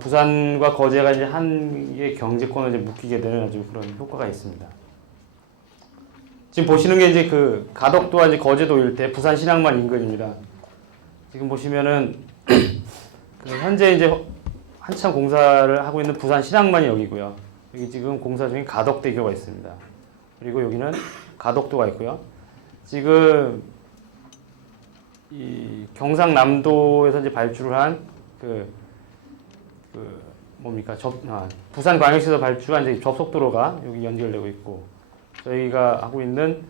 부산과 거제가 이제 한 개 경제권을 이제 묶이게 되는 아주 그런 효과가 있습니다. 지금 보시는 게 이제 그 가덕도와 이제 거제도 일대 부산 신항만 인근입니다. 지금 보시면은 그 현재 이제 한참 공사를 하고 있는 부산 신항만이 여기고요. 여기 지금 공사 중인 가덕대교가 있습니다. 그리고 여기는 가덕도가 있고요. 지금 이 경상남도에서 이제 발주를 한 부산광역시에서 발주한 이제 접속도로가 여기 연결되고 있고, 저희가 하고 있는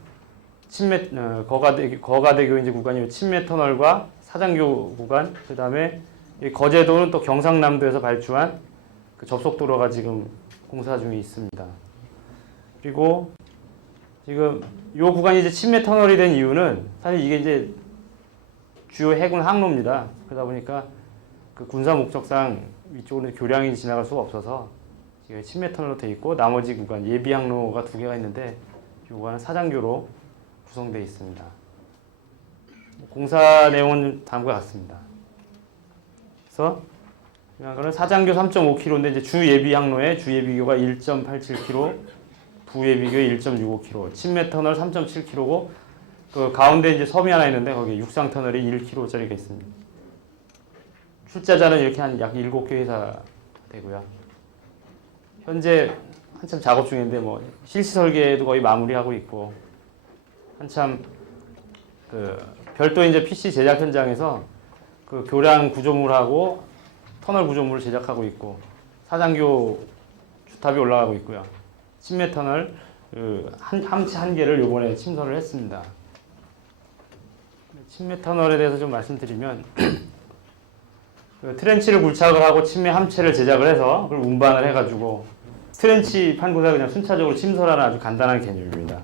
거가대교 이제 구간이 친매터널과 사장교 구간, 그 다음에 거제도는 또 경상남도에서 발주한 그 접속도로가 지금 공사 중에 있습니다. 그리고 지금 이 구간이 이제 친매터널이 된 이유는 사실 이게 이제 주요 해군 항로입니다. 그러다 보니까 그 군사 목적상 위쪽으로 교량이 지나갈 수가 없어서 지금 친매터널로 되어 있고, 나머지 구간 예비 항로가 2개가 있는데 이 구간은 사장교로 구성되어 있습니다. 공사 내용은 다음과 같습니다. 그래서 이거는 사장교 3.5km인데 이제 주 예비 항로에 주 예비교가 1.87km, 부예비교 1.65km, 친매터널 3.7km고, 그 가운데 이제 섬이 하나 있는데 거기 육상 터널이 1km짜리가 있습니다. 출자자는 이렇게 한 약 7개 회사 되고요. 현재 한참 작업 중인데 뭐 실시 설계도 거의 마무리하고 있고, 한참 그 별도 이제 PC 제작 현장에서 그 교량 구조물하고 터널 구조물을 제작하고 있고, 사장교 주탑이 올라가고 있고요. 친매터널 함체 한 개를 요번에 침설을 했습니다. 친매터널에 대해서 좀 말씀드리면 그 트렌치를 굴착을 하고 친매 함체를 제작을 해서 그걸 운반을 해가지고 트렌치 판고사 그냥 순차적으로 침설하는 아주 간단한 개념입니다.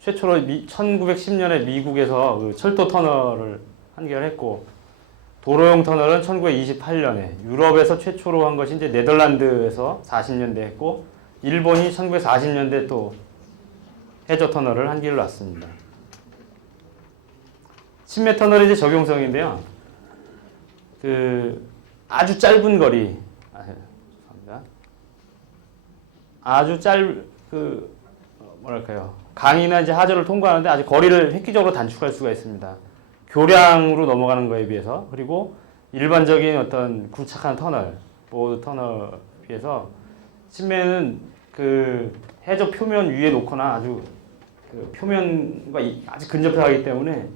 최초로 1910년에 미국에서 그 철도 터널을 한결했고, 도로용 터널은 1928년에 유럽에서 최초로 한 것이 이제 네덜란드에서 40년대 했고, 일본이 1940년대 또 해저 터널을 한 길을 놨습니다. 친매 터널의 이제 적용성인데요. 그 아주 짧은 거리, 강이나 이제 하저를 통과하는데 아주 거리를 획기적으로 단축할 수가 있습니다. 교량으로 넘어가는 거에 비해서. 그리고 일반적인 어떤 굴착한 터널, 보드 터널에 비해서 친매는 그 해저 표면 위에 놓거나 아주 그 표면과 아주 근접해 가기 때문에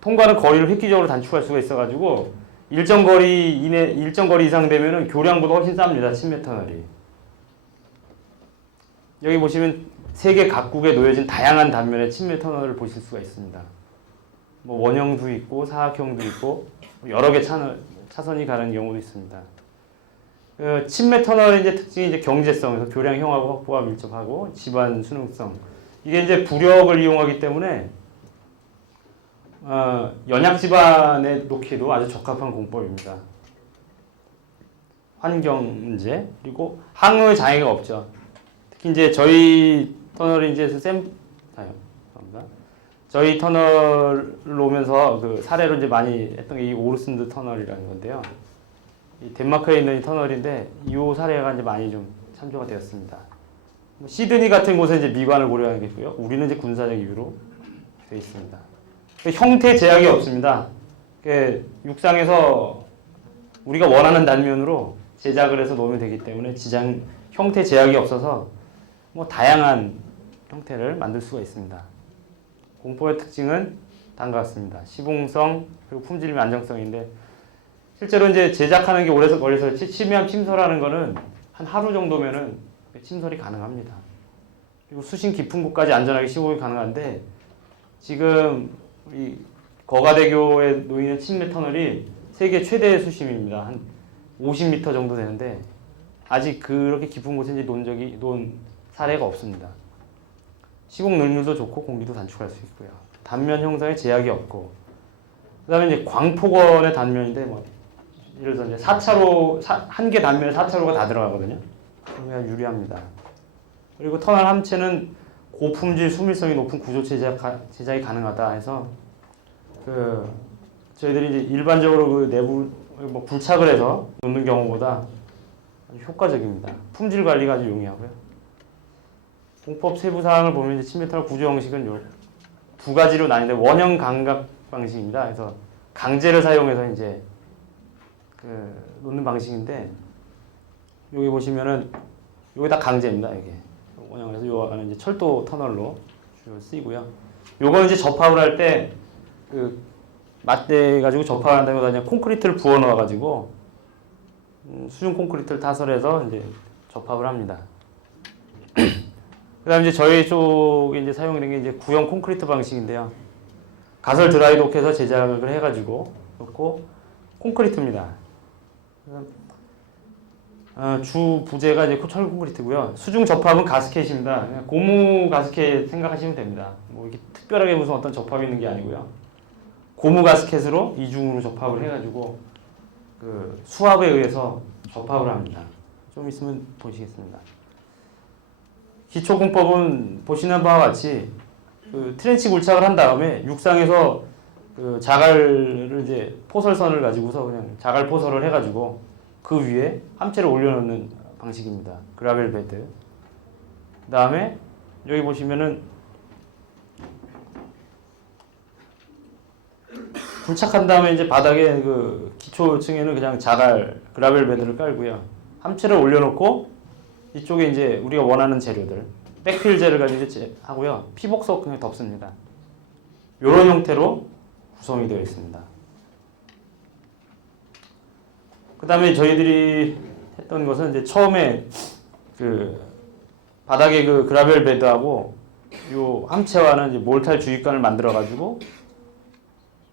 통과하는 거리를 획기적으로 단축할 수가 있어가지고 일정 거리 이상 되면은 교량보다 훨씬 쌉니다. 친매 터널이. 여기 보시면 세계 각국에 놓여진 다양한 단면의 친매 터널을 보실 수가 있습니다. 뭐 원형도 있고 사각형도 있고 여러 개 차선이 가는 경우도 있습니다. 그 친매 터널의 이제 특징이 이제 경제성에서 교량형하고 확보가 밀접하고 집안 수능성. 이게 이제 부력을 이용하기 때문에 연약 집안에 놓기에도 아주 적합한 공법입니다. 환경 문제, 그리고 항로에 장애가 없죠. 특히 이제 저희 터널이 이제 저희 터널로 오면서 그 사례로 이제 많이 했던 게 이 오르슨드 터널이라는 건데요. 이 덴마크에 있는 이 터널인데 이 사례가 이제 많이 좀 참조가 되었습니다. 시드니 같은 곳에 이제 미관을 고려하는 게 있고요. 우리는 이제 군사적 이유로 되어 있습니다. 형태 제약이 없습니다. 육상에서 우리가 원하는 단면으로 제작을 해서 놓으면 되기 때문에 형태 제약이 없어서 뭐 다양한 형태를 만들 수가 있습니다. 공법의 특징은 다음과 같습니다. 시공성, 그리고 품질 및 안정성인데, 실제로 이제 제작하는 게 오래 걸려서 치매암 침설하는 거는 한 하루 정도면은 침설이 가능합니다. 그리고 수심 깊은 곳까지 안전하게 시공이 가능한데, 지금 이 거가대교에 놓이는 친매 터널이 세계 최대 수심입니다. 한 50m 정도 되는데 아직 그렇게 깊은 곳에 이제 논 사례가 없습니다. 시공 능률도 좋고 공기도 단축할 수 있고요. 단면 형상에 제약이 없고, 그다음에 이제 광폭원의 단면인데 뭐 예를 들어 이제 4차로 한 개 단면에 4차로가 다 들어가거든요. 그러면 유리합니다. 그리고 터널 함체는 고품질 수밀성이 높은 구조 제작이 가능하다 해서 그 저희들이 이제 일반적으로 그 내부 뭐 불착을 해서 놓는 경우보다 아주 효과적입니다. 품질 관리가 아주 용이하고요. 공법 세부 사항을 보면 이제 침뱉터널 구조 형식은 요 두 가지로 나뉘는데 원형 감각 방식입니다. 그래서 강제를 사용해서 이제 그 놓는 방식인데 여기 보시면은 여기 다 강제입니다. 이게 원형에서 요 안에 이제 철도 터널로 주로 쓰이고요. 요거는 이제 접합을 할 때 그 맞대 가지고 접합을 한다기보다 그냥 콘크리트를 부어 넣어 가지고 수중 콘크리트를 타설해서 이제 접합을 합니다. 그다음 이제 저희 쪽에 이제 사용되는 게 이제 구형 콘크리트 방식인데요. 가설 드라이독해서 제작을 해가지고 넣고 콘크리트입니다. 주 부재가 이제 철 콘크리트고요. 수중 접합은 가스켓입니다. 그냥 고무 가스켓 생각하시면 됩니다. 뭐 이렇게 특별하게 무슨 어떤 접합이 있는 게 아니고요. 고무 가스켓으로 이중으로 접합을 해가지고 그 수압에 의해서 접합을 합니다. 좀 있으면 보시겠습니다. 기초공법은 보시는 바와 같이 그 트렌치 굴착을 한 다음에 육상에서 그 자갈을 이제 포설선을 가지고서 그냥 자갈 포설을 해가지고 그 위에 함체를 올려놓는 방식입니다. 그라벨 베드. 그 다음에 여기 보시면은 굴착한 다음에 이제 바닥에 그 기초층에는 그냥 자갈 그라벨 베드를 깔고요. 함체를 올려놓고 이쪽에 이제 우리가 원하는 재료들 백필제를 가지고 이제 하고요. 피복석 그냥 덮습니다. 이런 형태로 구성이 되어 있습니다. 그 다음에 저희들이 했던 것은 이제 처음에 그 바닥에 그 그라벨 베드하고 요 함체와는 이제 몰탈 주입관을 만들어 가지고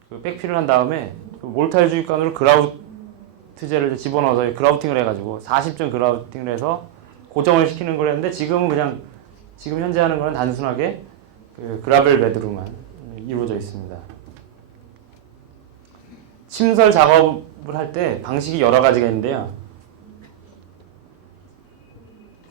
그 백필을 한 다음에 그 몰탈 주입관으로 그라우트제를 이제 집어넣어서 그라우팅을 해가지고 40점 그라우팅을 해서 고정을 시키는 걸 했는데 지금은 그냥 지금 현재 하는 거는 단순하게 그 그라벨 베드로만 이루어져 있습니다. 침설 작업을 할 때 방식이 여러 가지가 있는데요.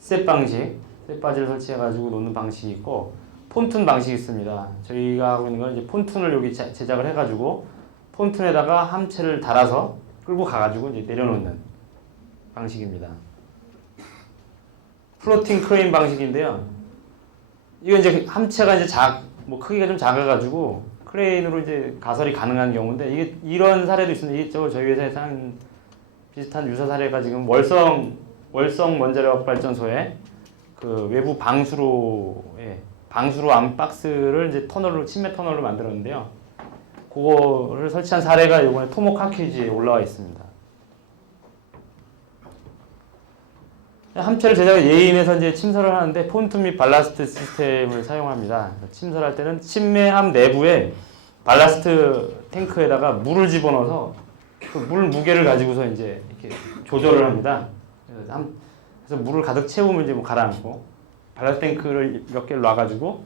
셋 방식, 셋 바지를 설치해가지고 놓는 방식이 있고 폰툰 방식이 있습니다. 저희가 하고 있는 건 이제 폰툰을 여기 제작을 해가지고 폰툰에다가 함체를 달아서 끌고 가가지고 이제 내려놓는 방식입니다. 플로팅 크레인 방식인데요. 이건 이제 함체가 이제 뭐 크기가 좀 작아가지고 크레인으로 이제 가설이 가능한 경우인데 이게 이런 사례도 있습니다. 이게 저희 회사에서 한 비슷한 유사 사례가 지금 월성 원자력 발전소에 그 외부 방수로 안 박스를 이제 터널로 침매 터널로 만들었는데요. 그거를 설치한 사례가 이번에 토모카케이지에 올라와 있습니다. 함체를 제작해 예인해서 이제 침설을 하는데 폰툰 및 발라스트 시스템을 사용합니다. 침설할 때는 침매함 내부에 발라스트 탱크에다가 물을 집어넣어서 그 물 무게를 가지고서 이제 이렇게 조절을 합니다. 그래서 물을 가득 채우면 이제 뭐 가라앉고 발라스트 탱크를 몇 개를 놔가지고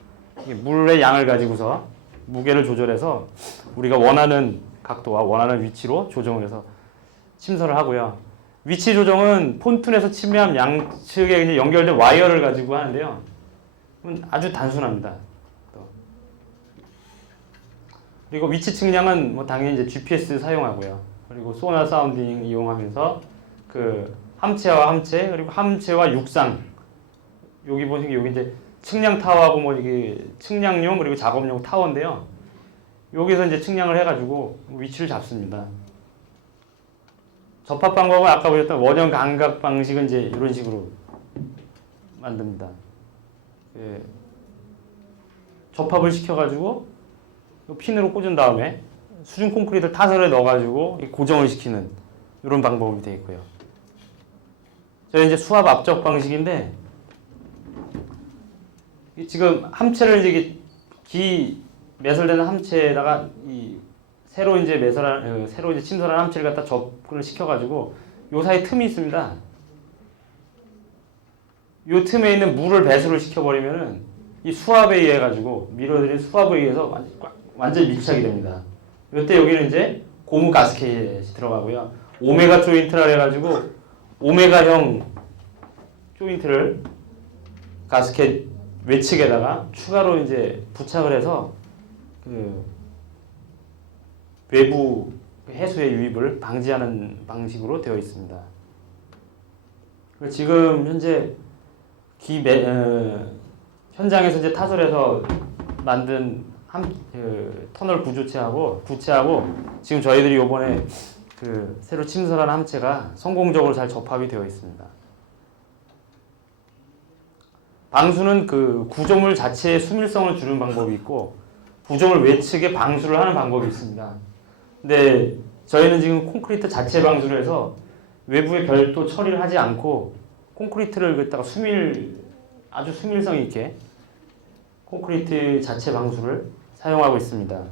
물의 양을 가지고서 무게를 조절해서 우리가 원하는 각도와 원하는 위치로 조정을 해서 침설을 하고요. 위치 조정은 폰툰에서 침매함 양측에 이제 연결된 와이어를 가지고 하는데요. 아주 단순합니다. 그리고 위치 측량은 뭐 당연히 이제 GPS 사용하고요. 그리고 소나 사운딩 이용하면서 그 함체와 함체 그리고 함체와 육상 여기 보시면 여기 이제 측량 타워하고 뭐 이게 측량용 그리고 작업용 타워인데요. 여기서 이제 측량을 해가지고 위치를 잡습니다. 접합 방법은 아까 보셨던 원형 감각 방식은 이제 이런 식으로 만듭니다. 예. 접합을 시켜가지고 핀으로 꽂은 다음에 수중 콘크리트를 타설에 넣어가지고 고정을 시키는 이런 방법이 되어 있고요. 저희 이제 수압 압적 방식인데 지금 함체를 이제 기 매설되는 함체에다가 이 새로 이제 침설한 함체를 갖다 접근을 시켜가지고 요 사이 틈이 있습니다. 요 틈에 있는 물을 배수를 시켜버리면은 이 수압에 의해 가지고 밀어들인 수압에 의해서 완전 밀착이 됩니다. 이때 여기는 이제 고무 가스켓이 들어가고요. 오메가 조인트라 해가지고 오메가형 조인트를 가스켓 외측에다가 추가로 이제 부착을 해서 그 외부 그 해수의 유입을 방지하는 방식으로 되어 있습니다. 지금 현재 현장에서 이제 타설해서 만든 터널 구체하고 지금 저희들이 이번에 새로 침설한 함체가 성공적으로 잘 접합이 되어 있습니다. 방수는 구조물 자체의 수밀성을 주는 방법이 있고 구조물 외측에 방수를 하는 방법이 있습니다. 근데 저희는 지금 콘크리트 자체 방수를 해서 외부에 별도 처리를 하지 않고 콘크리트를 갖다가 아주 수밀성 있게 콘크리트 자체 방수를 사용하고 있습니다.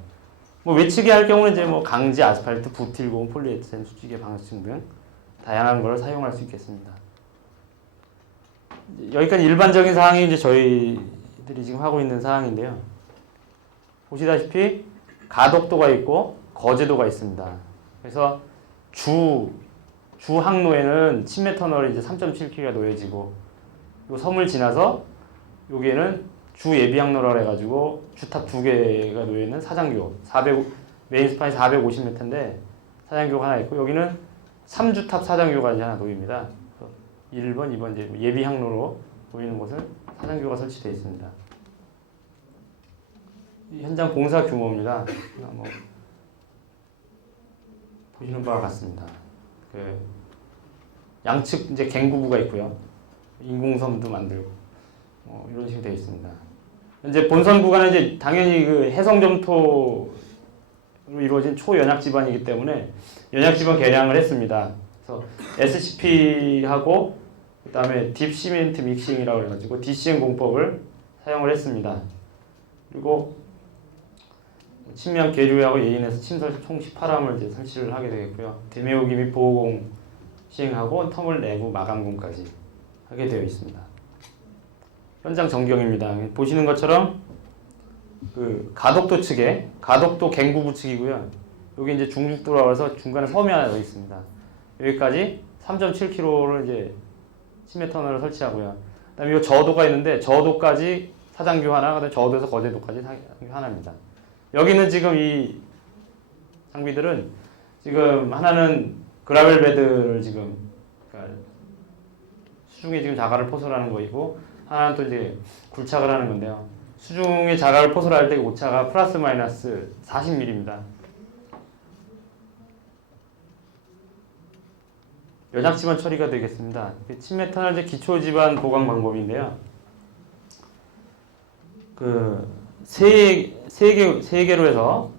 외측에 할 경우는 이제 강지, 아스팔트, 부틸고, 폴리에스테른, 수직의 방수층 등 다양한 걸 사용할 수 있겠습니다. 여기까지 일반적인 사항이 이제 저희들이 지금 하고 있는 사항인데요. 보시다시피 가덕도가 있고 거제도가 있습니다. 그래서 주 항로에는 침해 터널이 이제 3.7km가 놓여지고 요 섬을 지나서 여기에는 주 예비 항로라 해가지고 주탑 2개가 놓여 있는 사장교 메인 스판이 450m인데 사장교가 하나 있고 여기는 3주탑 사장교가 이제 하나 놓입니다. 1번, 2번 이제 예비 항로로 보이는 곳은 사장교가 설치되어 있습니다. 현장 공사 규모입니다. 보시는 바와 같습니다. 양측 이제 갱구부가 있고요. 인공섬도 만들고 이런 식으로 되어 있습니다. 이제 본선 구간은 이제 당연히 해성 점토로 이루어진 초연약 지반이기 때문에 연약 지반 개량을 했습니다. 그래서 SCP하고 그다음에 딥 시멘트 믹싱이라고 해가지고 DCM 공법을 사용을 했습니다. 그리고 침미한 계류하고 예인해서 침설 총 18함을 이제 설치를 하게 되겠고요. 대매우기 및 보호공 시행하고 터널 내부 마감공까지 하게 되어 있습니다. 현장 전경입니다. 보시는 것처럼 가덕도 측에 가덕도 갱구부 측이고요. 여기 이제 중륙도라고 해서 중간에 섬이 하나 더 있습니다. 여기까지 3.7km를 이제 침해 터널을 설치하고요. 그다음에 이 저도가 있는데 저도까지 사장교 하나, 그다음에 저도에서 거제도까지 사장교 하나입니다. 여기는 지금 이 장비들은 지금 하나는 그라벨 베드를 지금 그러니까 수중에 지금 자갈을 포설하는 거이고 하나는 또 이제 굴착을 하는 건데요. 수중에 자갈을 포설할 때 오차가 플러스 마이너스 40mm입니다. 연약지반 처리가 되겠습니다. 침해 터널 기초 지반 보강 방법인데요. 세 개로 해서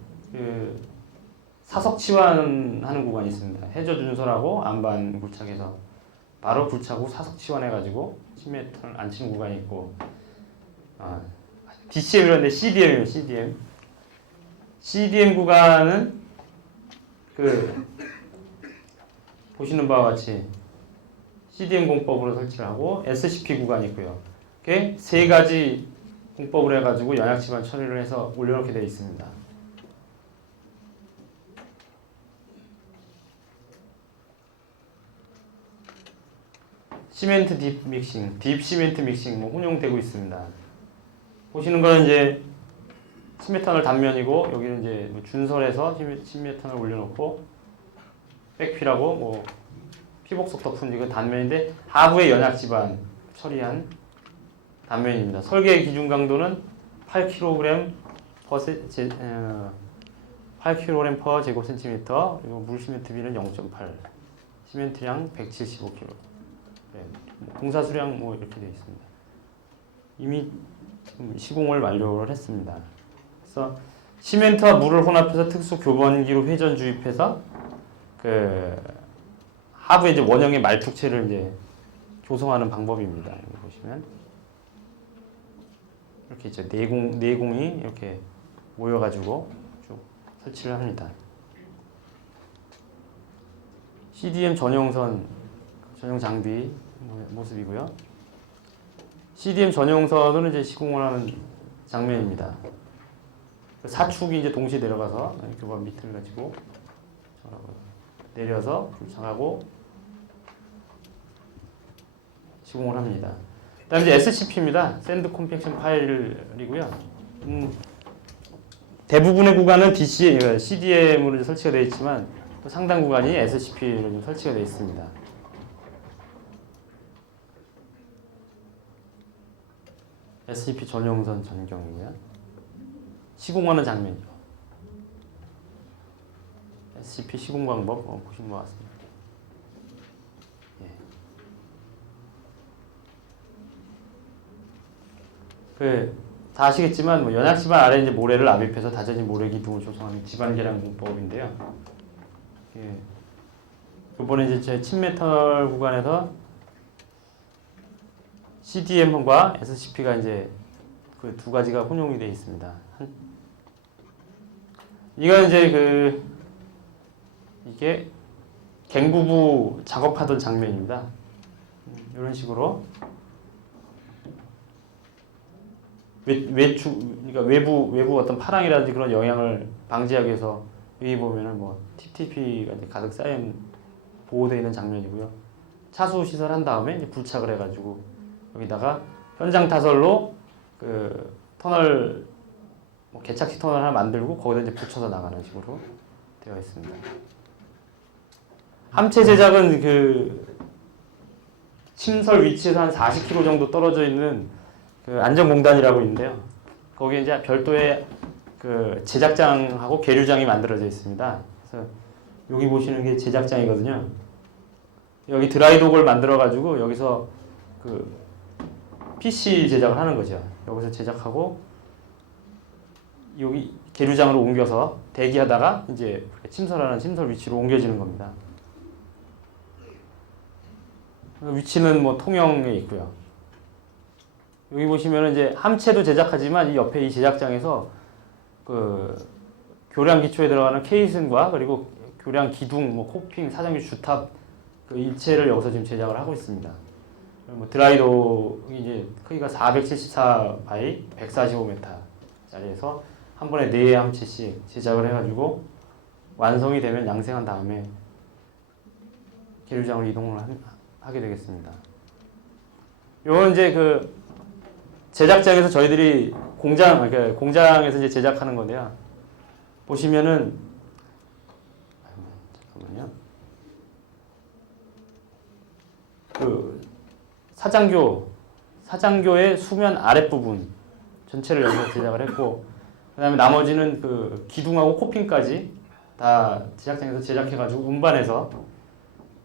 사석 치환하는 구간이 있습니다. 해저 준설하고 안반 굴착해서 바로 굴착 후 사석 치환해가지고 침해 터널 안 치는 구간이 있고 DCM이런데 CDM이에요. CDM 구간은 보시는 바와 같이 CDM 공법으로 설치를 하고 SCP 구간이 있고요. 이렇게 세 가지 공법을 해가지고 연약지반 처리를 해서 올려놓게 되어 있습니다. 시멘트 딥 믹싱, 딥 시멘트 믹싱 혼용되고 있습니다. 보시는 거는 이제 침해 터널 단면이고 여기는 이제 준설해서 침해 터널 올려놓고 백필하고 피복석 덮은 이건 단면인데 하부의 연약지반 처리한 단면입니다. 설계 기준 강도는 8kg per 제곱센티미터, 그리고 물 시멘트 비는 0.8, 시멘트량 175kg. 공사 수량 이렇게 되어 있습니다. 이미 시공을 완료를 했습니다. 그래서 시멘트와 물을 혼합해서 특수 교번기로 회전 주입해서 하부에 이제 원형의 말뚝체를 이제 조성하는 방법입니다. 여기 보시면 이렇게 있죠. 내공이 이렇게 모여가지고 쭉 설치를 합니다. CDM 전용 장비 모습이고요. CDM 전용선은 이제 시공을 하는 장면입니다. 사축이 이제 동시에 내려가서 교반 밑을 가지고 내려서 장하고 시공을 합니다. 그다음에 이제 SCP입니다. 샌드 컴팩션 파일이고요. 대부분의 구간은 CDM으로 설치가 되어 있지만 상당 구간이 SCP로 좀 설치가 되어 있습니다. SCP 전용선 전경이고요. 시공하는 장면이죠. SCP 시공 방법 보신 것 같습니다. 다 아시겠지만 뭐 연약 집안 아래 이제 모래를 압입해서 다져진 모래 기둥을 조성하는 집안 계량 공법인데요. 이번에 이제 제 침메탈 구간에서 CDM과 SCP가 이제 그 두 가지가 혼용이 되어 있습니다. 이건 이제 이게 갱부부 작업하던 장면입니다. 이런 식으로 그러니까 외부 어떤 파랑이라든지 그런 영향을 방지하기 위해서 여기 보면은 뭐 TTP가 이제 가득 쌓인 보호되어 있는 장면이고요. 차수 시설한 다음에 이제 부착을 해가지고 여기다가 현장 타설로 그 터널 개착식 터널 하나 만들고 거기다 이제 붙여서 나가는 식으로 되어 있습니다. 함체 제작은 그 침설 위치에서 한 40km 정도 떨어져 있는 그 안전공단이라고 있는데요. 거기에 이제 별도의 그 제작장하고 계류장이 만들어져 있습니다. 그래서 여기 보시는 게 제작장이거든요. 여기 드라이독을 만들어 가지고 여기서 그 PC 제작을 하는 거죠. 여기서 제작하고 여기 계류장으로 옮겨서 대기하다가 이제 침설하는 침설 위치로 옮겨지는 겁니다. 위치는 뭐 통영에 있고요. 여기 보시면 이제 함체도 제작하지만 이 옆에 이 제작장에서 그 교량 기초에 들어가는 케이슨과 그리고 교량 기둥, 뭐 코핑, 사정기 주탑 그 일체를 여기서 지금 제작을 하고 있습니다. 뭐 드라이도이 이제 크기가 474 바이 145m짜리에서 한 번에 4개 함체씩 제작을 해가지고 완성이 되면 양생한 다음에 계류장으로 이동을 하게 되겠습니다. 요건 이제 그 제작장에서 저희들이 공장에서 이제 제작하는 건데요. 보시면은 잠깐만요. 그 사장교의 수면 아랫부분 전체를 여기서 제작을 했고, 그다음에 나머지는 그 기둥하고 코핑까지 다 제작장에서 제작해가지고 운반해서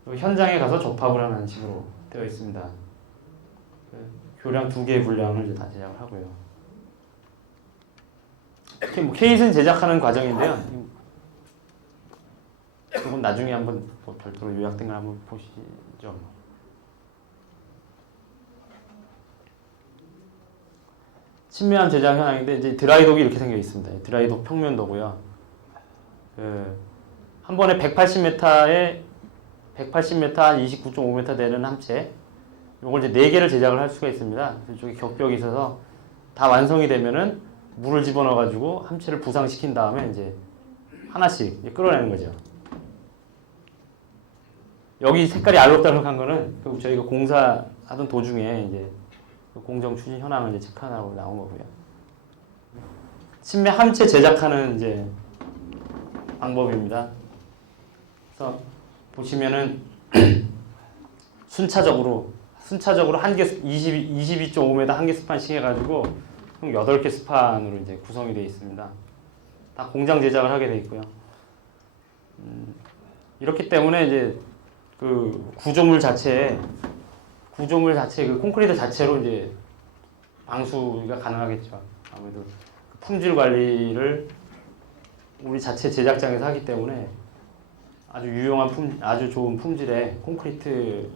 현장에 가서 접합을 하는 식으로 되어 있습니다. 교량 2개의 분량을 이제 다 제작을 하고요. 뭐 케이슨 제작하는 과정인데요. 이건 나중에 한번 뭐 별도로 요약된 걸 한번 보시죠. 친밀한 제작 현황인데 이제 드라이독이 이렇게 생겨 있습니다. 드라이독 평면도고요. 한 번에 180m에 한 29.5m 되는 함체. 이걸 이제 4개를 제작을 할 수가 있습니다. 이쪽에 격벽이 있어서 다 완성이 되면은 물을 집어넣어가지고 함체를 부상시킨 다음에 이제 하나씩 이제 끌어내는 거죠. 여기 색깔이 알록달록한 거는 저희가 공사하던 도중에 이제 공정 추진 현황을 이제 체크하라고 나온 거고요. 침매 함체 제작하는 이제 방법입니다. 그래서 보시면은 순차적으로 한 개 22.5m 한 개 스판씩 해가지고 총 8개 스판으로 이제 구성이 되어 있습니다. 다 공장 제작을 하게 되어 있고요. 이렇기 때문에 이제 그 구조물 자체에 그 콘크리트 자체로 이제 방수가 가능하겠죠. 아무래도 품질 관리를 우리 자체 제작장에서 하기 때문에 아주 유용한 아주 좋은 품질의 콘크리트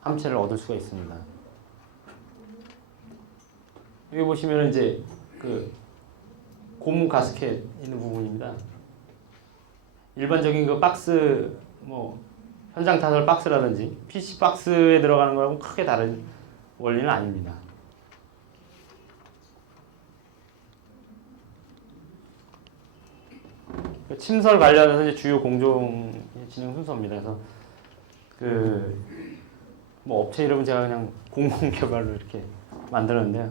함체를 얻을 수가 있습니다. 여기 보시면 이제 그 고무 가스켓 있는 부분입니다. 일반적인 그 박스 뭐 현장 타설 박스라든지 PC 박스에 들어가는 거하고 크게 다른 원리는 아닙니다. 침설 관련해서 이제 주요 공정 진행 순서입니다. 그래서 뭐 업체 이름은 제가 그냥 공공개발로 이렇게 만들었는데요.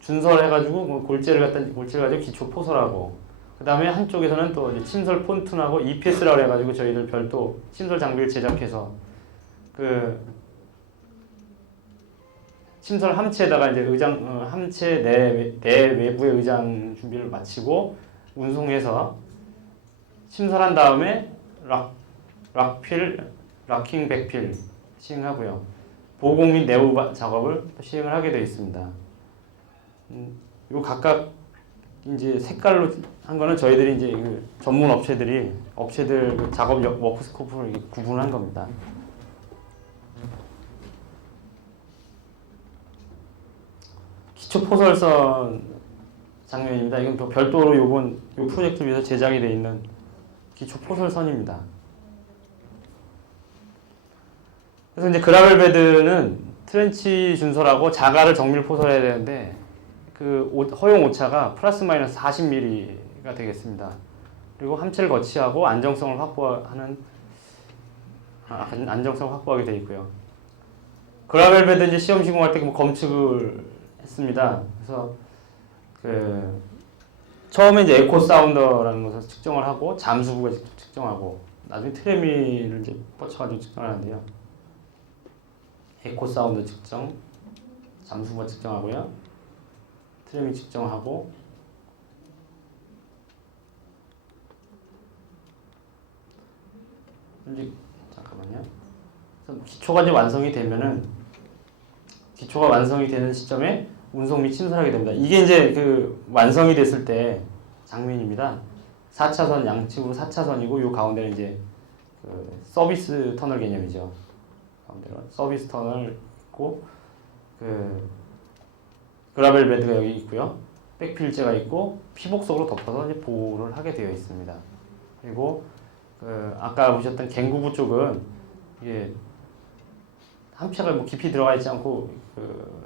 준설해가지고 뭐 골재를 가지고 기초 포설하고, 그 다음에 한쪽에서는 또 이제 침설 폰툰하고 EPS라고 해가지고 저희들 별도 침설 장비를 제작해서 그 침설 함체에다가 이제 함체 내외부의 의장 준비를 마치고 운송해서 침설한 다음에 락킹 백필 시행하고요. 보공 및 내부 작업을 시행을 하게 되어 있습니다. 요 각각 이제 색깔로 한 거는 저희들이 이제 그 전문 업체들 그 작업 워크 스코프를 이렇게 구분한 겁니다. 기초 포설선 장면입니다. 이건 또 별도로 요 프로젝트 위해서 제작이 되어 있는 기초 포설선입니다. 그래서 이제 그라벨 베드는 트렌치 준설하고 자갈을 정밀 포설해야 되는데 그 허용 오차가 플러스 마이너스 40mm가 되겠습니다. 그리고 함체를 거치하고 안정성을 확보하게 되어 있고요. 그라벨 베드 이제 시험 시공할 때 검측을 했습니다. 그래서 그 처음에 이제 에코 사운더라는 것을 측정을 하고 잠수부가 측정하고 나중에 트레미를 이제 뻗쳐가지고 측정하는데요. 에코 사운드 측정, 잠수부가 측정하고요. 트레미 측정하고 이제 잠깐만요. 기초가 이제 완성이 되는 시점에 운송 및 침설하게 됩니다. 이게 이제 그 완성이 됐을 때 장면입니다. 4차선 양측으로 4차선이고 요 가운데는 이제 그 서비스 터널 개념이죠. 가운데로 서비스 터널 있고 그 그라벨 베드가 여기 있고요. 백필재가 있고 피복석으로 덮어서 이제 보호를 하게 되어 있습니다. 그리고 그 아까 보셨던 갱구부 쪽은 이게 함체가 뭐 깊이 들어가 있지 않고 그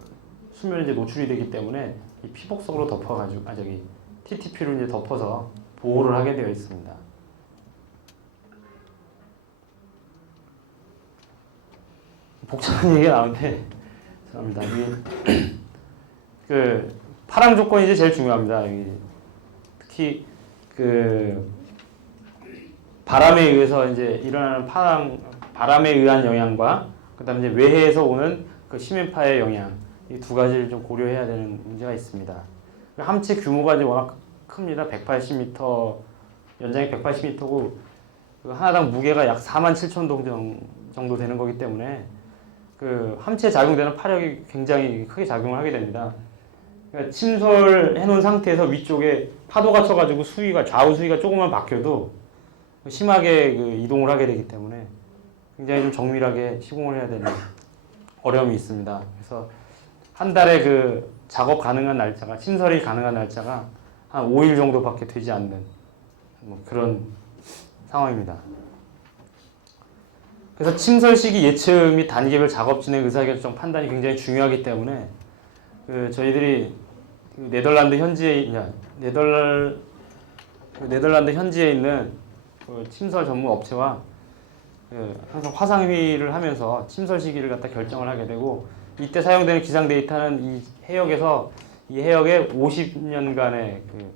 수면에 이제 노출이 되기 때문에 이 피복석으로 덮어가지고 TTP로 이제 덮어서 보호를 하게 되어 있습니다. 복잡한 얘기가 나오는데 죄송합니다. 이게 그 파랑 조건이 이제 제일 중요합니다. 특히 그 바람에 의해서 이제 일어나는 바람에 의한 영향과 그다음에 이제 외해에서 오는 그 시멘파의 영향 이 두 가지를 좀 고려해야 되는 문제가 있습니다. 함체 규모가 이제 워낙 큽니다. 180m 연장이 180m고 그 하나당 무게가 약 47,000톤 정도 되는 거기 때문에 그 함체에 작용되는 파력이 굉장히 크게 작용을 하게 됩니다. 그러니까 침설해 놓은 상태에서 위쪽에 파도가 쳐가지고 좌우 수위가 조금만 바뀌어도 심하게 그 이동을 하게 되기 때문에 굉장히 좀 정밀하게 시공을 해야 되는 어려움이 있습니다. 그래서 한 달에 그 작업 가능한 날짜가 침설이 가능한 날짜가 한 5일 정도밖에 되지 않는 뭐 그런 상황입니다. 그래서 침설 시기 예측 및 단계별 작업 진행 의사결정 판단이 굉장히 중요하기 때문에 그 저희들이 네덜란드 현지에 있는 그 침설 전문 업체와 그 항상 화상회의를 하면서 침설 시기를 갖다 결정을 하게 되고 이때 사용되는 기상 데이터는 이 해역의 50년간의 그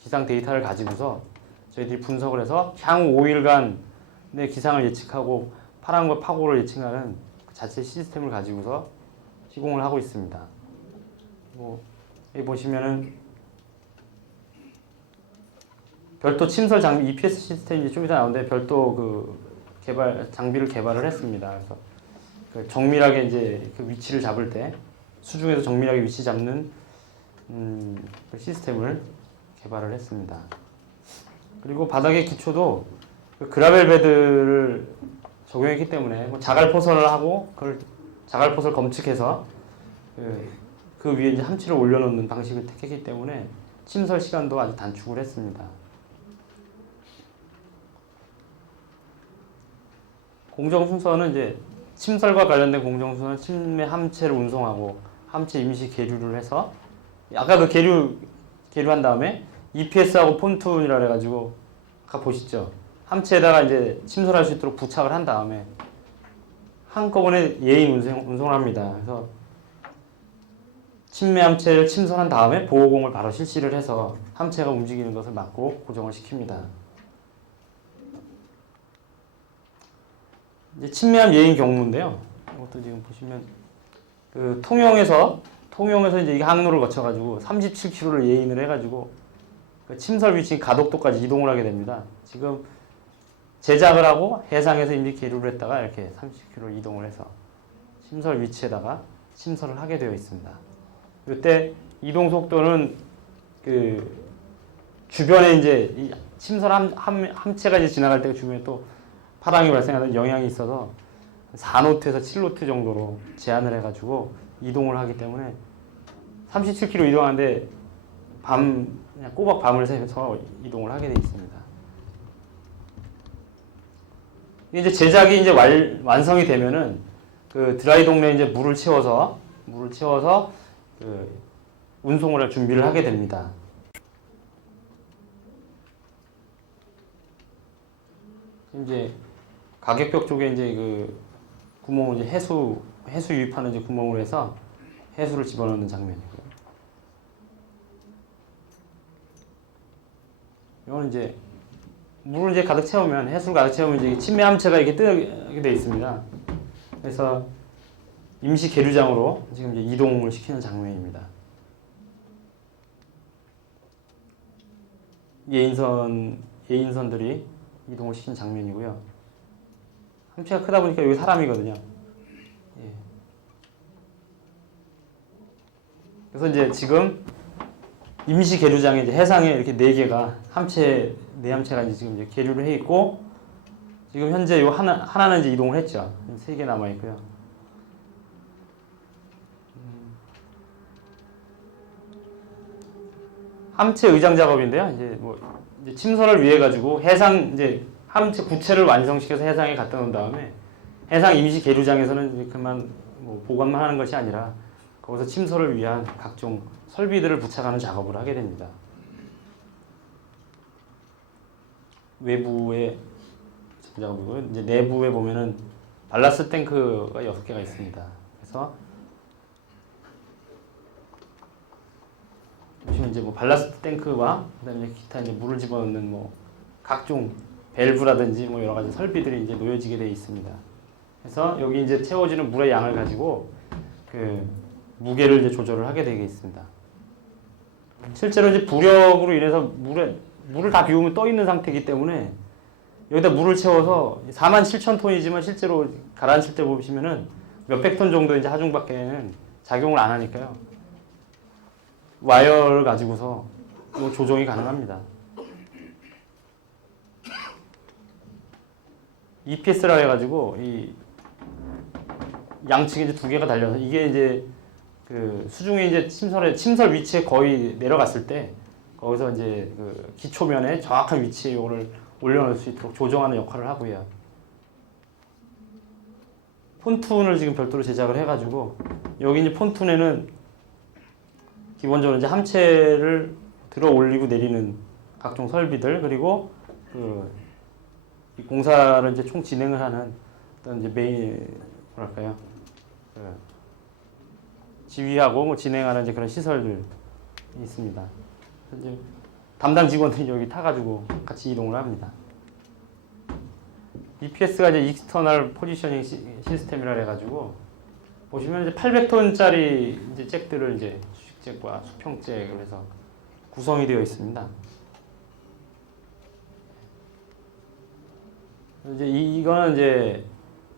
기상 데이터를 가지고서 저희들이 분석을 해서 향후 5일간의 기상을 예측하고 파랑과 파고를 예측하는 그 자체 시스템을 가지고서 시공을 하고 있습니다. 여기 보시면은 별도 침설 장비 EPS 시스템이 좀 이따 나오는데 별도 그 장비를 개발을 했습니다. 그래서 그 정밀하게 이제 그 위치를 잡을 때 수중에서 정밀하게 위치 잡는 그 시스템을 개발을 했습니다. 그리고 바닥의 기초도 그 그라벨 베드를 적용했기 때문에 자갈 포설을 하고 그걸 자갈 포설 검측해서 그 위에 이제 함체를 올려놓는 방식을 택했기 때문에 침설 시간도 아주 단축을 했습니다. 공정 순서는 이제 침설과 관련된 공정 순서는 침매 함체를 운송하고 함체 임시 계류를 해서 아까 그 계류한 다음에 EPS하고 폰툰이라 그래가지고 아까 보시죠. 함체에다가 이제 침설할 수 있도록 부착을 한 다음에 한꺼번에 예인 운송을 합니다. 그래서 침매 함체를 침설한 다음에 보호공을 바로 실시를 해서 함체가 움직이는 것을 막고 고정을 시킵니다. 이제 침매함 예인 경로인데요. 이것도 지금 보시면 그 통영에서 이제 이게 항로를 거쳐가지고 37km를 예인을 해가지고 그 침설 위치 가덕도까지 이동을 하게 됩니다. 지금 제작을 하고 해상에서 이미 계류를 했다가 이렇게 30km 이동을 해서 침설 위치에다가 침설을 하게 되어 있습니다. 이때 이동 속도는 그 주변에 이제 이 침설 함체가 이제 지나갈 때 주변에 또 파랑이 발생하는 영향이 있어서 4노트에서 7노트 정도로 제한을 해가지고 이동을 하기 때문에 37km 이동하는데 그냥 꼬박 밤을 새서 이동을 하게 되어 있습니다. 이제 제작이 이제 완성이 되면은 그 드라이 동네에 이제 물을 채워서 그 운송을 할 준비를 하게 됩니다. 이제 가격벽 쪽에 이제 그 구멍을 이제 해수 유입하는 이제 구멍으로 해서 해수를 집어넣는 장면이고요. 이거는 이제 물을 이제 가득 채우면 해수를 가득 채우면 이제 침매 함체가 이렇게 뜨게 돼 있습니다. 그래서 임시 계류장으로 지금 이제 이동을 시키는 장면입니다. 예인선들이 이동을 시킨 장면이고요. 함체가 크다 보니까 여기 사람이거든요. 예. 그래서 이제 지금 임시 계류장에 이제 해상에 이렇게 4개가 네 함체가 이제 지금 이제 계류를 해 있고, 지금 현재 요 하나는 이제 이동을 했죠. 3개 남아 있고요. 함체 의장 작업인데요. 이제 침설을 위해 가지고 해상 이제 함체 구체를 완성시켜서 해상에 갖다 놓은 다음에 해상 임시 계류장에서는 이제 그만 보관만 하는 것이 아니라 거기서 침설을 위한 각종 설비들을 부착하는 작업을 하게 됩니다. 외부에 작업이고요. 이제 내부에 보면은 발라스트 탱크가 6개가 있습니다. 그래서 보시면 이제 발라스트 탱크와 그다음에 기타 이제 물을 집어넣는 각종 밸브라든지 여러 가지 설비들이 이제 놓여지게 되어 있습니다. 그래서 여기 이제 채워지는 물의 양을 가지고 그 무게를 이제 조절을 하게 되겠습니다. 실제로 이제 부력으로 인해서 물을 다 비우면 떠 있는 상태이기 때문에 여기다 물을 채워서 47,000톤이지만 실제로 가라앉힐 때 보시면은 몇백 톤 정도 이제 하중밖에는 작용을 안 하니까요. 와이어를 가지고서 조정이 가능합니다. EPS라 해가지고 이 양측에 이제 2개가 달려서 이게 이제 그 수중에 이제 침설 위치에 거의 내려갔을 때 거기서 이제 그 기초면에 정확한 위치에 이거를 올려놓을 수 있도록 조정하는 역할을 하고요. 폰툰을 지금 별도로 제작을 해가지고 여기 이제 폰툰에는 기본적으로 이제 함체를 들어 올리고 내리는 각종 설비들, 그리고 이 공사를 이제 총 진행을 하는 어떤 이제 지휘하고 진행하는 이제 그런 시설들이 있습니다. 이제 담당 직원들이 여기 타가지고 같이 이동을 합니다. EPS가 이제 익스터널 포지셔닝 시스템이라 해가지고 보시면 이제 800톤짜리 이제 잭들을 이제 수직잭과 수평잭을 해서 구성이 되어 있습니다. 이제 이거는 이제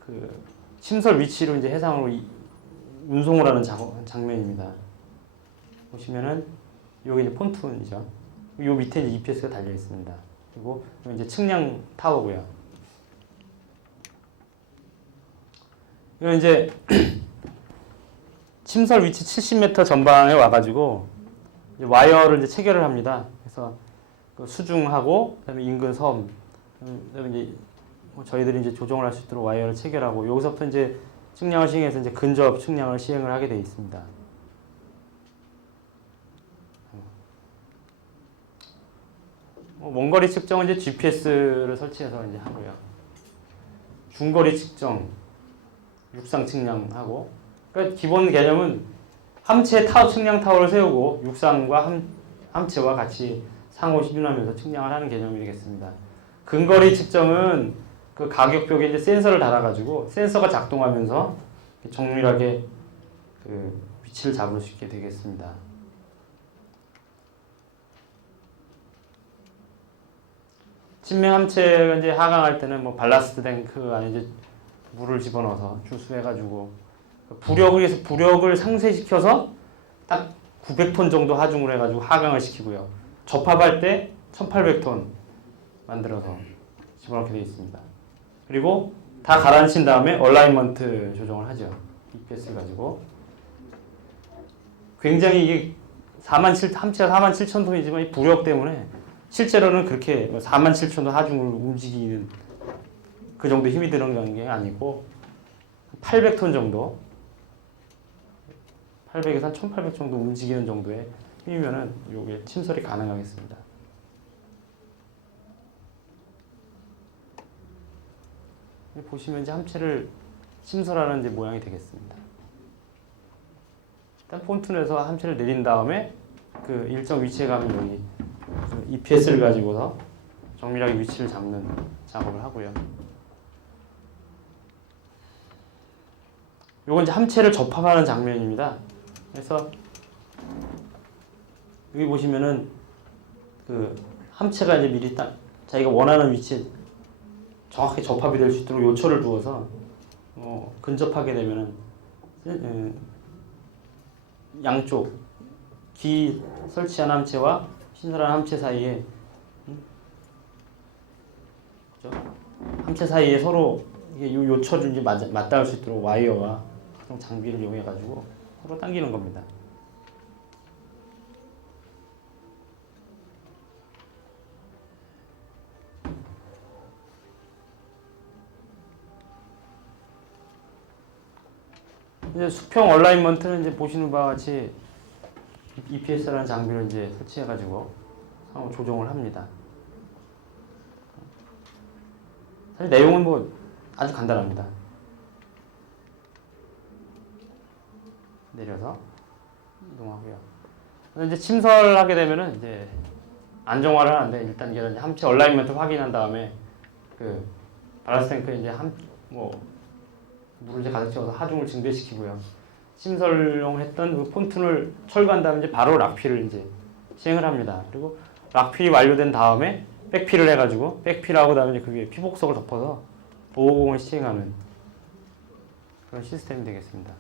그 침설 위치로 이제 해상으로 운송을 하는 장면입니다. 보시면은 여기 이제 폰툰이죠. 요 밑에 이제 EPS가 달려 있습니다. 그리고 이제 측량 타워고요. 이거 이제 침설 위치 70m 전방에 와가지고 이제 와이어를 이제 체결을 합니다. 그래서 그 수중하고 그다음에 인근 섬, 그다음에 이제 저희들이 이제 조정을 할 수 있도록 와이어를 체결하고 여기서부터 이제 측량을 시행해서 이제 근접 측량을 시행을 하게 되어 있습니다. 원거리 측정은 이제 GPS를 설치해서 이제 하고요. 중거리 측정, 육상 측량하고, 그러니까 기본 개념은 함체 측량 타워를 세우고 육상과 함체와 같이 상호 신윤하면서 측량을 하는 개념이 되겠습니다. 근거리 측정은 그 가격벽에 이제 센서를 달아가지고 센서가 작동하면서 정밀하게 그 위치를 잡을 수 있게 되겠습니다. 침맹 함체가 이제 하강할 때는 뭐 발라스트 탱크 안에 이제 물을 집어넣어서 주수해가지고 부력을 해서 부력을 상쇄시켜서 딱 900톤 정도 하중을 해가지고 하강을 시키고요. 접합할 때 1800톤 만들어서 집어넣게 되어 있습니다. 그리고 다 가라앉힌 다음에 얼라인먼트 조정을 하죠. EPS를 가지고. 굉장히 이게 함체가 47,000톤이지만 이 부력 때문에 실제로는 그렇게 47,000톤 하중을 움직이는 그 정도 힘이 들어간 게 아니고 800톤 정도 800에서 한 1800 정도 움직이는 정도의 힘이면은 요게 침설이 가능하겠습니다. 보시면 이제 함체를 침설하는 이제 모양이 되겠습니다. 일단 폰툰에서 함체를 내린 다음에 그 일정 위치에 가면 여기 EPS를 가지고서 정밀하게 위치를 잡는 작업을 하고요. 요건 이제 함체를 접합하는 장면입니다. 그래서 여기 보시면은 그 함체가 이제 미리 딱 자기가 원하는 위치에 정확히 접합이 될 수 있도록 요철을 두어서 근접하게 되면은 양쪽 기 설치한 함체와 신설한 함체 사이에 그죠? 함체 사이에 서로 이게 요철을 이제 맞닿을 수 있도록 와이어와 각종 장비를 이용해 가지고 서로 당기는 겁니다. 이제 수평 얼라인먼트는 이제 보시는 바와 같이 EPS라는 장비를 이제 설치해가지고 상호 조정을 합니다. 사실 내용은 뭐 아주 간단합니다. 내려서 이동하고요. 이제 침설하게 되면은 이제 안정화를 하는데 일단 이게 함체 얼라인먼트 확인한 다음에 그 발라스 탱크에 이제 물을 이제 가득 채워서 하중을 증대시키고요. 침설용 했던 그 폰툰을 철거한 다음에 이제 바로 락필을 이제 시행을 합니다. 그리고 락필이 완료된 다음에 백필을 해가지고 백필하고 다음에 이제 그게 피복석을 덮어서 보호공을 시행하는 그런 시스템이 되겠습니다.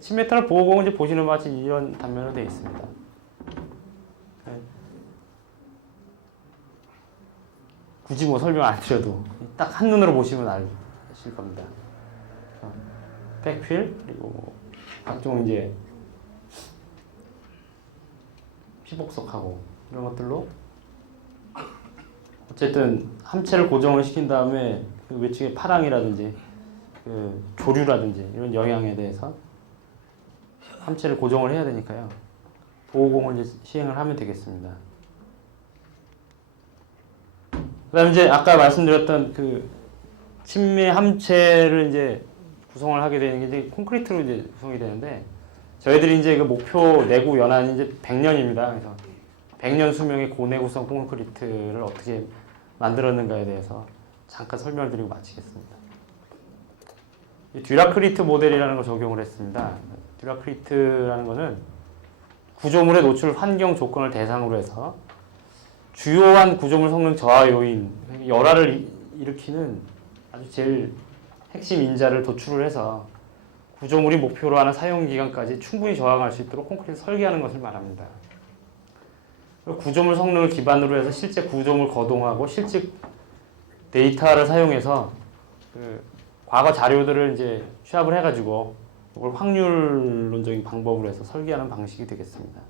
침메탈 보호공은 이제 보시는 바와 같이 이런 단면으로 되어 있습니다. 굳이 뭐 설명 안 드려도 딱 한눈으로 보시면 아실 겁니다. 백필 그리고 각종 이제 피복석하고 이런 것들로 어쨌든 함체를 고정을 시킨 다음에 그 외측의 파랑이라든지 그 조류라든지 이런 영향에 대해서 함체를 고정을 해야 되니까요. 보호공을 이제 시행을 하면 되겠습니다. 그다음에 이제 아까 말씀드렸던 그 침매 함체를 이제 구성을 하게 되는 게 이제 콘크리트로 이제 구성이 되는데 저희들이 이제 그 목표 내구 연한이 이제 100년입니다. 그래서 100년 수명의 고내구성 콘크리트를 어떻게 만들었는가에 대해서 잠깐 설명을 드리고 마치겠습니다. 듀라크리트 모델이라는 걸 적용을 했습니다. 듀라크리트라는 것은 구조물의 노출 환경 조건을 대상으로 해서 주요한 구조물 성능 저하 요인, 열화를 일으키는 아주 제일 핵심 인자를 도출을 해서 구조물이 목표로 하는 사용기간까지 충분히 저항할 수 있도록 콘크리트 설계하는 것을 말합니다. 구조물 성능을 기반으로 해서 실제 구조물 거동하고 실제 데이터를 사용해서 그 과거 자료들을 이제 취합을 해가지고 이걸 확률론적인 방법으로 해서 설계하는 방식이 되겠습니다.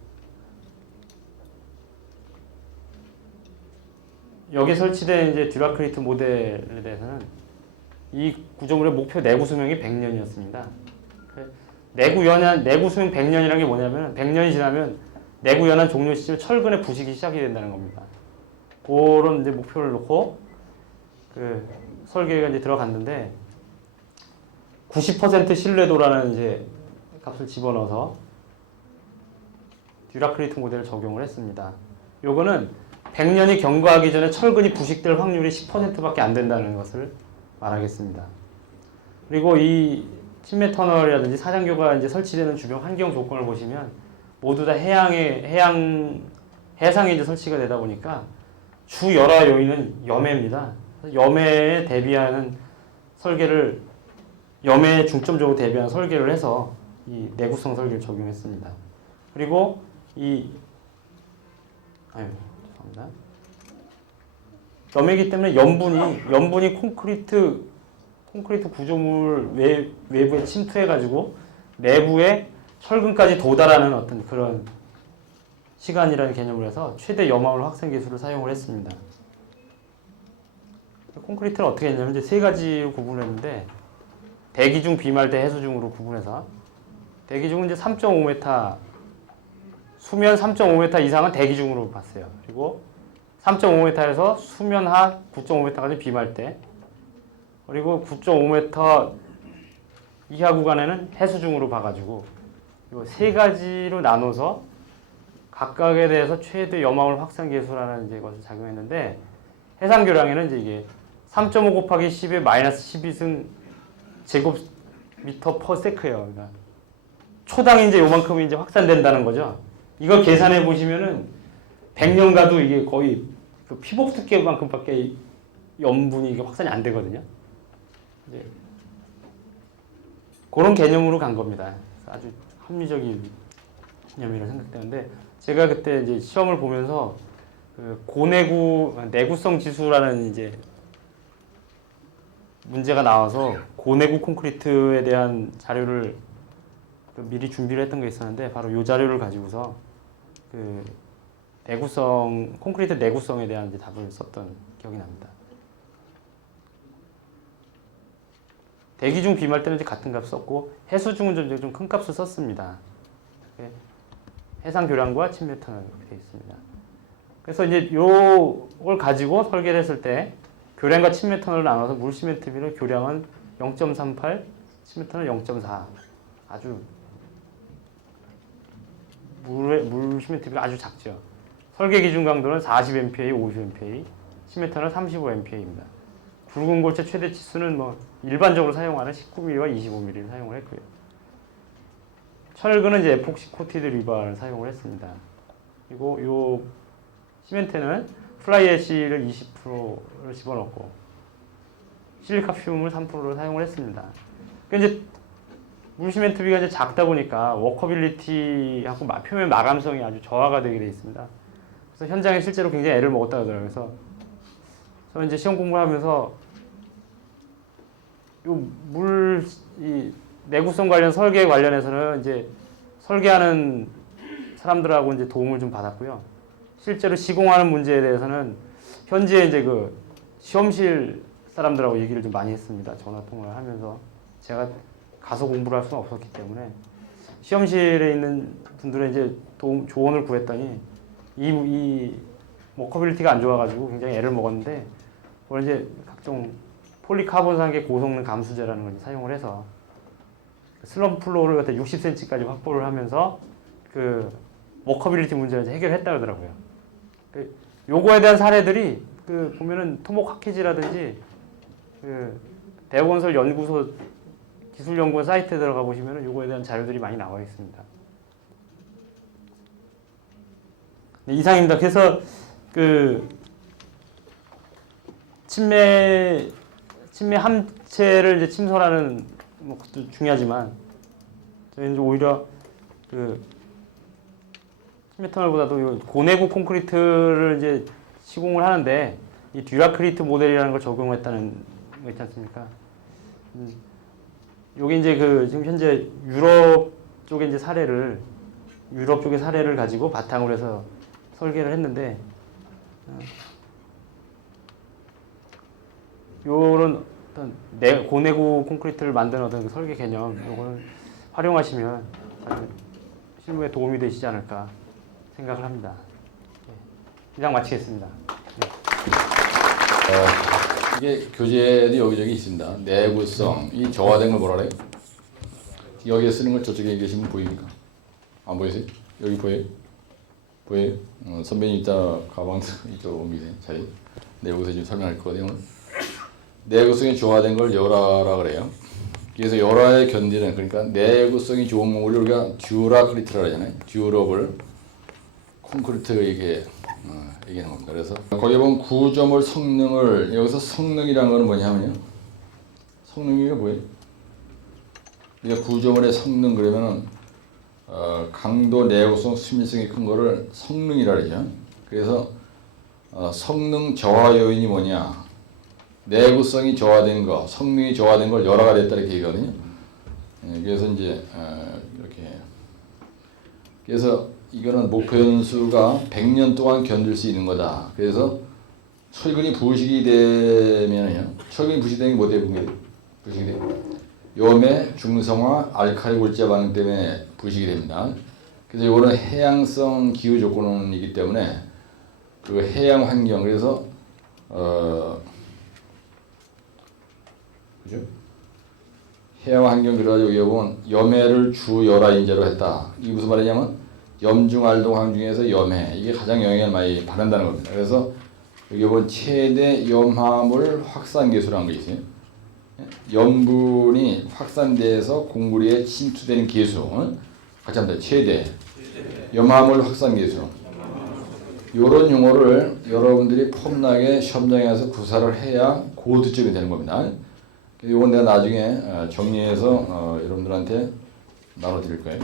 여기 설치된 이제 듀라크리트 모델에 대해서는 이 구조물의 목표 내구 수명이 100년이었습니다. 내구 수명 100년이라는 게 뭐냐면 100년이 지나면 내구 연한 종료 시점에 철근의 부식이 시작이 된다는 겁니다. 그런 이제 목표를 놓고 그 설계가 이제 들어갔는데 90% 신뢰도라는 이제 값을 집어넣어서 듀라크리트 모델을 적용을 했습니다. 요거는 100년이 경과하기 전에 철근이 부식될 확률이 10%밖에 안 된다는 것을 말하겠습니다. 그리고 이 침매 터널이라든지 사장교가 이제 설치되는 주변 환경 조건을 보시면 모두 다 해상에 이제 설치가 되다 보니까 주 열화 요인은 염해입니다. 염해에 대비하는 설계를 염해에 중점적으로 대비하는 설계를 해서 이 내구성 설계를 적용했습니다. 그리고 죄송합니다. 염해이기 때문에 염분이 콘크리트 구조물 외부에 침투해가지고 내부에 철근까지 도달하는 어떤 그런 시간이라는 개념을 해서 최대 염화물 확산 기술을 사용을 했습니다. 콘크리트를 어떻게 했냐면 이제 세 가지로 구분을 했는데 대기중, 비말대, 해수중으로 구분해서 대기중은 이제 3.5m 수면 3.5m 이상은 대기중으로 봤어요. 그리고 3.5m에서 수면 하 9.5m까지 비말대, 그리고 9.5m 이하 구간에는 해수중으로 봐가지고 이 세 가지로 나눠서 각각에 대해서 최대 염화물 확산 계수라는 이제 것을 작용했는데 해상 교량에는 이제 이게 3.5 곱하기 10의 마이너스 12승 제곱미터 퍼 세크예요. 그러니까 초당 이제 요만큼이 이제 확산된다는 거죠. 이걸 계산해 보시면은 100년 가도 이게 거의 그 피복 두께만큼밖에 염분이 이게 확산이 안 되거든요. 이제 그런 개념으로 간 겁니다. 아주 합리적인 개념이라고 생각되는데 제가 그때 이제 시험을 보면서 그 내구성 지수라는 이제 문제가 나와서 고내구 콘크리트에 대한 자료를 미리 준비를 했던 게 있었는데 바로 이 자료를 가지고서 그 콘크리트 내구성에 대한 이제 답을 썼던 기억이 납니다. 대기중 비말 때는 이제 같은 값 썼고 해수중은 좀 큰 값을 썼습니다. 해상 교량과 침매 터널 이렇게 되어 있습니다. 그래서 이제 요걸 가지고 설계를 했을 때 교량과 침매 터널을 나눠서 물 시멘트비를 교량은 0.38, 침매 터널 0.4. 아주 물 시멘트비가 아주 작죠. 설계 기준 강도는 40MPa, 50MPa, 침매 터널 35MPa입니다. 굵은 골재 최대 치수는 뭐 일반적으로 사용하는 19mm와 25mm를 사용을 했고요. 철근은 이제 에폭시 코티드 리바를 사용을 했습니다. 그리고 요 시멘트는 플라이애쉬를 20%를 집어넣고 실리카 퓨움을 3%를 사용을 했습니다. 그러니까 이제 물시멘트비가 이제 작다 보니까 워커빌리티하고 표면 마감성이 아주 저하가 되게 돼 있습니다. 그래서 현장에 실제로 굉장히 애를 먹었다 하더라고요. 그래서 저는 이제 시험 공부를 하면서 이 내구성 관련 설계 관련해서는 이제 설계하는 사람들하고 이제 도움을 좀 받았고요. 실제로 시공하는 문제에 대해서는 현지에 이제 그 시험실 사람들하고 얘기를 좀 많이 했습니다. 전화 통화를 하면서 제가 가서 공부를 할 수는 없었기 때문에 시험실에 있는 분들의 이제 조언을 구했더니 이 워커빌리티가 안 좋아가지고 굉장히 애를 먹었는데 그걸 이제 각종 폴리카본산계 고성능 감수제라는 걸 사용을 해서 슬럼 플로어를 갖다 60cm까지 확보를 하면서 그 워커빌리티 문제를 해결했다 그러더라고요. 요거에 대한 사례들이 그 보면은 토목 학회지라든지 그 대우건설 연구소 기술연구원 사이트에 들어가 보시면은 요거에 대한 자료들이 많이 나와 있습니다. 네, 이상입니다. 그래서 그 침매 함체를 이제 침설하는 것도 중요하지만 저희는 오히려 그 침매 터널보다도 고내구 콘크리트를 이제 시공을 하는데 이 듀라크리트 모델이라는 걸 적용했다는 거 있지 않습니까? 요게 이제 그 지금 현재 유럽 쪽의 사례를 가지고 바탕으로 해서 설계를 했는데 요런 어떤 고내구 콘크리트를 만드는 어떤 그 설계 개념 요거는 활용하시면 실무에 도움이 되시지 않을까 생각을 합니다. 이상 마치겠습니다. 이게 교재도 여기저기 있습니다. 내구성, 이 저하된 걸 뭐라 그래요? 여기에 쓰는 걸 저쪽에 계시면 보입니까? 안 보이세요? 여기 보여요? 보여요? 선배님 이따 가방 이쪽 옮기세요. 자리. 네, 여기서 지금 설명할 거거든요. 내구성이 조화된 걸 열화라 그래요. 그래서 열화에 견디는, 그러니까 내구성이 좋은 걸 우리가 듀라크리트라 하잖아요. 듀러블 콘크리트 이게 얘기하는 겁니다. 그래서 거기 보면 구조물 성능을, 여기서 성능이라는 거는 뭐냐면요. 성능이가 뭐예요? 그러니까 구조물의 성능 그러면은 강도, 내구성, 수밀성이 큰 거를 성능이라 그러죠. 그래서 성능 저하 요인이 뭐냐? 내구성이 저하된 거, 성능이 저하된 걸 열화가 됐다 이렇게 얘기하거든요. 그래서 이제 이렇게, 그래서 이거는 목표 연수가 100년 동안 견딜 수 있는 거다. 그래서 철근이 부식이 되면요, 철근이 부식되는 게 뭐 때문에 부식이 돼? 염해, 중성화, 알칼리 골자 반응 때문에 부식이 됩니다. 그래서 이거는 해양성 기후 조건이기 때문에 그 해양 환경, 그래서 그죠? 해양 환경, 그래가지고 여기 보면 염해를 주 열화 인자로 했다. 이게 무슨 말이냐면 염중알동항 중에서 염해, 이게 가장 영향을 많이 받는다는 겁니다. 그래서 여기 보면 최대 염화물 확산 계수라는 게 있어요. 염분이 확산돼서 공구리에 침투되는 계수, 같이 합니다. 최대 염화물 확산 계수. 이런 용어를 여러분들이 폼나게 시험장에 가서 구사를 해야 고득점이 되는 겁니다. 이건 내가 나중에 정리해서 여러분들한테 나눠드릴 거예요.